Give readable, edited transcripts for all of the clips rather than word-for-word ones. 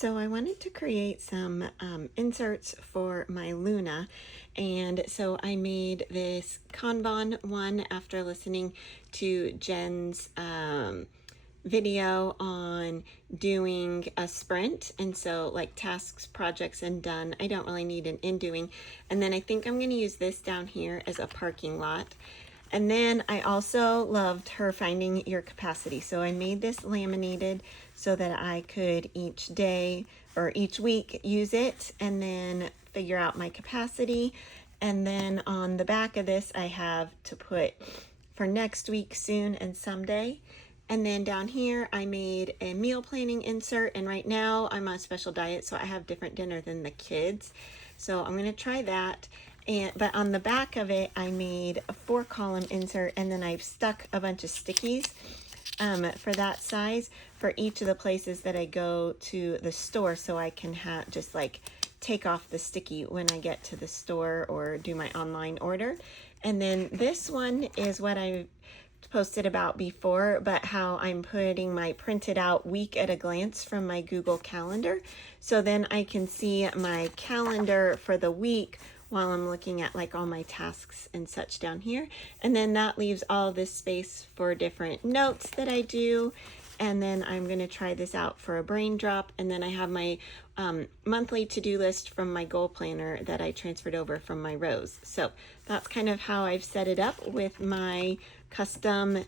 So I wanted to create some inserts for my Luna, and so I made this Kanban one after listening to Jen's video on doing a sprint, and so like tasks, projects, and done. I don't really need an in doing. And then I think I'm going to use this down here as a parking lot. And then I also loved her finding your capacity. So I made this laminated so that I could each day or each week use it and then figure out my capacity. And then on the back of this, I have to put for next week, soon, and someday. And then down here, I made a meal planning insert. And right now I'm on a special diet, so I have different dinner than the kids. So I'm gonna try that. But on the back of it, I made a 4-column insert, and then I've stuck a bunch of stickies for that size for each of the places that I go to the store, so I can just like take off the sticky when I get to the store or do my online order. And then this one is what I posted about before, but how I'm putting my printed out week at a glance from my Google Calendar. So then I can see my calendar for the week while I'm looking at like all my tasks and such down here. And then that leaves all this space for different notes that I do. And then I'm going to try this out for a brain drop. And then I have my monthly to-do list from my goal planner that I transferred over from my Rose. So that's kind of how I've set it up with my custom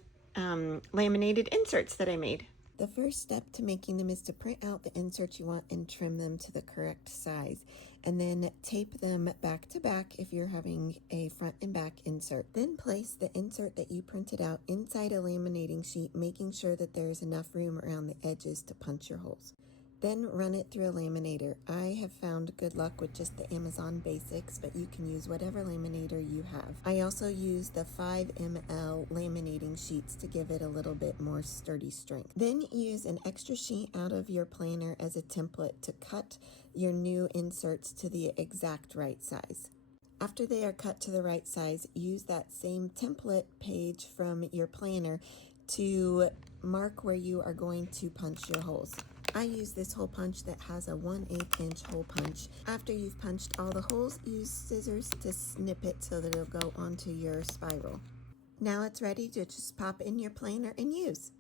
laminated inserts that I made. The first step to making them is to print out the inserts you want and trim them to the correct size, and then tape them back to back if you're having a front and back insert. Then place the insert that you printed out inside a laminating sheet, making sure that there is enough room around the edges to punch your holes. Then run it through a laminator. I have found good luck with just the Amazon Basics, but you can use whatever laminator you have. I also use the 5 ml laminating sheets to give it a little bit more sturdy strength. Then use an extra sheet out of your planner as a template to cut your new inserts to the exact right size. After they are cut to the right size, use that same template page from your planner to mark where you are going to punch your holes. I use this hole punch that has a 1/8 inch hole punch. After you've punched all the holes, use scissors to snip it so that it'll go onto your spiral. Now it's ready to just pop in your planner and use.